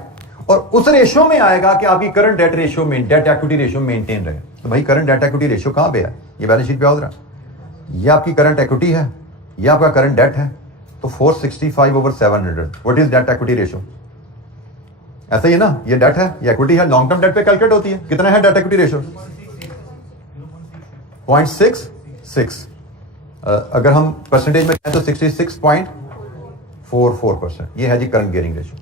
और उस ratio में आएगा कि आपकी करंट डेट रेशियो में, डेट इक्विटी रेशियो मेंटेन रहे। तो भाई करंट डेट इक्विटी रेशियो कहां पे है, ये बैलेंस शीट पे आ रहा है। ये आपकी करंट इक्विटी है, ये आपका करंट डेट है। तो 465/700 what is debt equity ratio. ऐसा ही है ना, ये डेट है, ये इक्विटी है, लॉन्ग टर्म डेट पे कैलकुलेट होती है। कितना है डेट इक्विटी रेशियो? 0.66। अगर हम परसेंटेज में कहें तो 66.44%। ये है जी करंट गियरिंग रेशियो।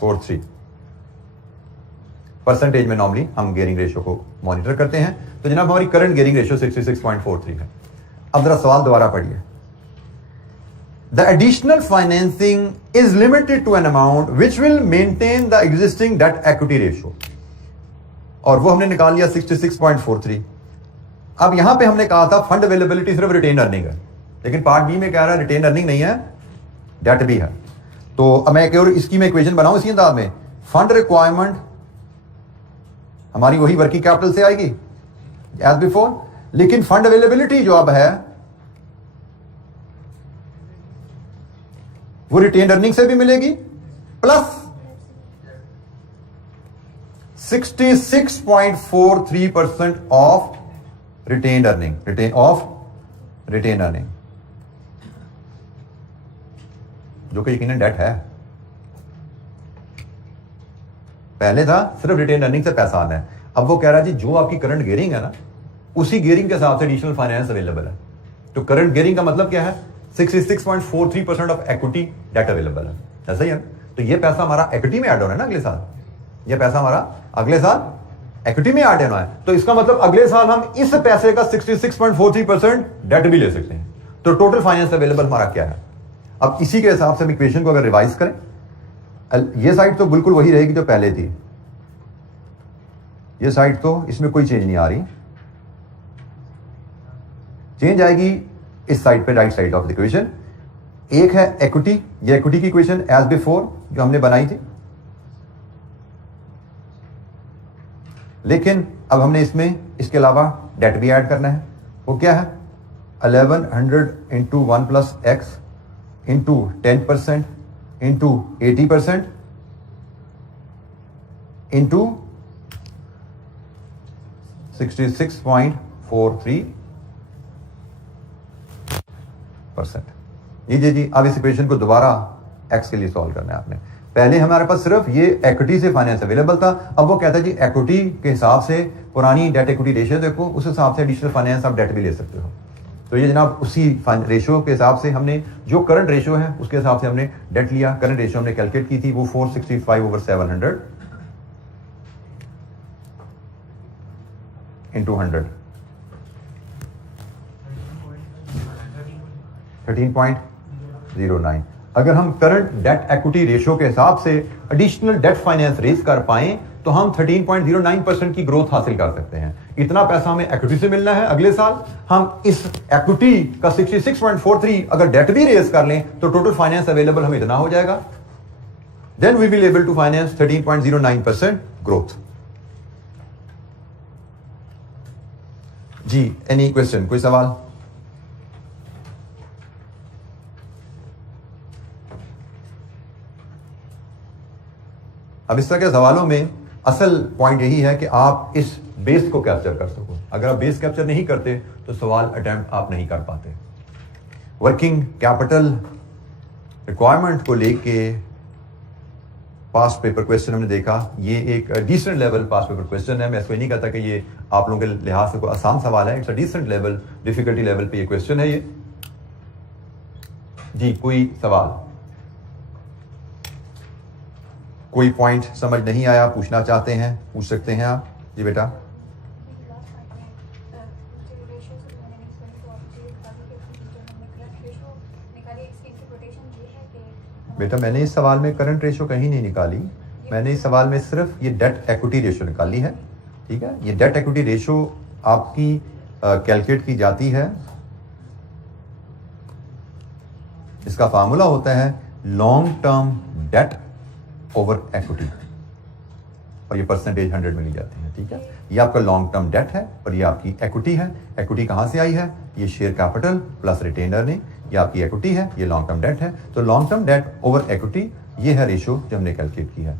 43 परसेंटेज में नॉर्मली हम गियरिंग रेशियो को मॉनिटर करते हैं। तो जनाब हमारी करंट गियरिंग रेशियो 66.43 है। अब जरा सवाल दोबारा पढ़िए। The additional financing is limited to an amount which will maintain the existing debt equity ratio, और वो हमने निकाल लिया 66.43। अब यहां पे हमने कहा था फंड अवेलेबिलिटी सिर्फ रिटेन अर्निंग है, लेकिन पार्ट बी में कह रहा है रिटेन अर्निंग नहीं है, डेट भी है। तो अब मैं एक और इसकी मैं इक्वेशन बनाऊं इसी अंदाज में। फंड रिक्वायरमेंट हमारी वही वर्किंग कैपिटल से आएगी एज बिफोर, लेकिन फंड अवेलेबिलिटी जो अब है वो रिटेन अर्निंग से भी मिलेगी plus 66.43% of retain earning, retain earning, जो कि यकीनन डेट है। पहले था सिर्फ रिटेन अर्निंग से पैसा आना है, अब वो कह रहा है जी जो आपकी करंट गियरिंग है ना, उसी गियरिंग के हिसाब से एडिशनल फाइनेंस अवेलेबल है। तो करंट गियरिंग का मतलब क्या है? 66.43% ऑफ इक्विटी डेट अवेलेबल है, ऐसा ही है। तो ये पैसा हमारा इक्विटी में ऐड होना है ना अगले साल, ये पैसा हमारा अगले साल इक्विटी में ऐड होना है। तो इसका मतलब अगले साल हम इस पैसे का 66.43% डेट भी ले सकते हैं। तो टोटल फाइनेंस अवेलेबल हमारा क्या है? अब इसी के हिसाब से हम इक्वेशन को अगर रिवाइज करें, ये साइड तो बिल्कुल वही रहेगी जो पहले थी, ये साइड तो इसमें कोई चेंज नहीं आ रही, चेंज आएगी इस साइड पे, right side of the equation. एक है इक्विटी, ये इक्विटी की इक्वेशन एज बिफोर जो हमने बनाई थी, लेकिन अब हमने इसमें इसके अलावा डेट भी ऐड करना है। वो क्या है? 1100 into 1 plus x into 10% into 80% into 66.43%। लीजिए जी, अब इस इक्वेशन को दोबारा एक्स के लिए सॉल्व करना है आपने। पहले हमारे पास सिर्फ ये इक्विटी से फाइनेंस अवेलेबल था, अब वो कहता है जी इक्विटी के हिसाब से पुरानी डेट इक्विटी रेशियो देखो, उस हिसाब से एडिशनल फाइनेंस आप डेट भी ले सकते हो। तो ये जनाब उसी रेशियो के हिसाब से हमने जो करंट रेशियो है उसके हिसाब से हमने डेट लिया। करंट रेशियो हमने कैलकुलेट की थी, वो 465/700 इंटू 100, 13.09। अगर हम करंट डेट इक्विटी रेशियो के हिसाब से एडिशनल डेट फाइनेंस रेज कर पाए तो हम 13.09% की ग्रोथ हासिल कर सकते हैं। इतना पैसा हमें इक्विटी से मिलना है अगले साल। हम इस इक्विटी का 66.43 अगर डेट भी रेज कर लें तो टोटल फाइनेंस अवेलेबल हमें इतना हो जाएगा। Then we will able to finance 13.09% growth. जी, एनी क्वेश्चन, कोई सवाल? अब इस तरह के सवालों में असल पॉइंट यही है कि आप इस बेस को कैप्चर कर सको। अगर आप बेस कैप्चर नहीं करते तो सवाल अटेम्प्ट आप नहीं कर पाते। वर्किंग कैपिटल रिक्वायरमेंट को लेके पास्ट पेपर क्वेश्चन हमने देखा, ये एक decent level past paper question है। मैं इसको नहीं कहता कि ये आप लोगों के लिहाज से कोई आसान सवाल है, it's a decent level, difficulty level पे ये क्वेश्चन है ये। जी, कोई सवाल, कोई पॉइंट समझ नहीं आया, पूछना चाहते हैं पूछ सकते हैं आप। जी बेटा। बेटा मैंने इस सवाल में करंट रेशियो कहीं नहीं निकाली, मैंने इस सवाल में सिर्फ ये डेट इक्विटी रेशियो निकाली है। ठीक है, ये डेट इक्विटी रेशियो आपकी कैलकुलेट की जाती है, इसका फार्मूला होता है long term debt over equity, और ये परसेंटेज 100 में ली जाती है। ठीक है, ये आपका लॉन्ग टर्म डेट है और ये आपकी इक्विटी है। इक्विटी कहां से आई है? ये share capital plus retain earning, ये आपकी इक्विटी है, ये लॉन्ग टर्म डेट है। तो long term debt over equity ये है रेशियो जो हमने कैलकुलेट की है।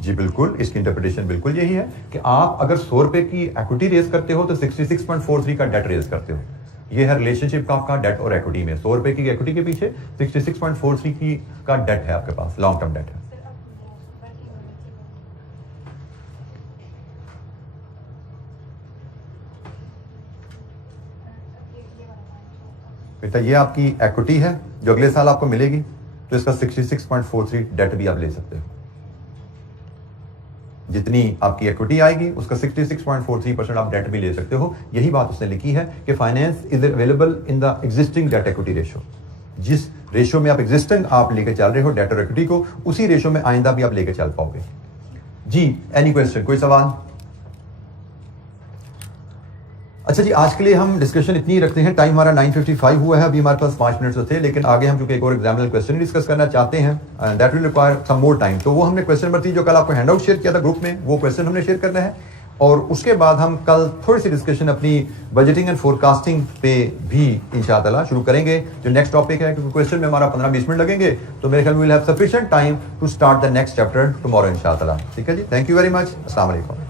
जी बिल्कुल, इसकी इंटरप्रिटेशन बिल्कुल यही है कि आप अगर 100 रुपए की इक्विटी रेज करते हो तो 66.43 का डेट रेज करते हो। ये है रिलेशनशिप का आपका डेट और इक्विटी में। 100 रुपए की इक्विटी के पीछे 66.43 की का डेट है आपके पास, लॉन्ग टर्म डेट है। बेटा ये आपकी इक्विटी है जो अगले साल आपको मिलेगी, तो इसका 66.43 डेट भी आप ले सकते हो। जितनी आपकी इक्विटी आएगी उसका 66.43% आप डेट भी ले सकते हो। यही बात उसने लिखी है कि finance is available in the existing debt equity ratio. जिस रेशियो में आप एग्जिस्टिंग आप लेके चल रहे हो डेट और इक्विटी को, उसी रेशियो में आइंदा भी आप लेके चल पाओगे। जी, एनी क्वेश्चन, कोई सवाल? अच्छा जी, आज के लिए हम डिस्कशन इतनी ही रखते हैं। टाइम हमारा 9:55 हुआ है, अभी हमारे पास 5 मिनट तो थे, लेकिन आगे हम चूंकि एक और एग्जामिनर क्वेश्चन डिस्कस करना चाहते हैं, that will require some more time. तो वो हमने क्वेश्चन नंबर 3 जो कल आपको हैंडआउट शेयर किया था ग्रुप में, वो क्वेश्चन हमने शेयर करना है। और उसके बाद हम कल थोड़ी सी डिस्कशन अपनी बजटिंग एंड फोरकास्टिंग पे भी इंशाअल्लाह शुरू करेंगे, जो नेक्स्ट टॉपिक है, क्योंकि क्वेश्चन में हमारा 15-20 मिनट लगेंगे, तो मेरे ख्याल में will have sufficient time to start the next chapter tomorrow इंशाअल्लाह। ठीक है जी, थैंक यू वेरी मच, अस्सलाम वालेकुम।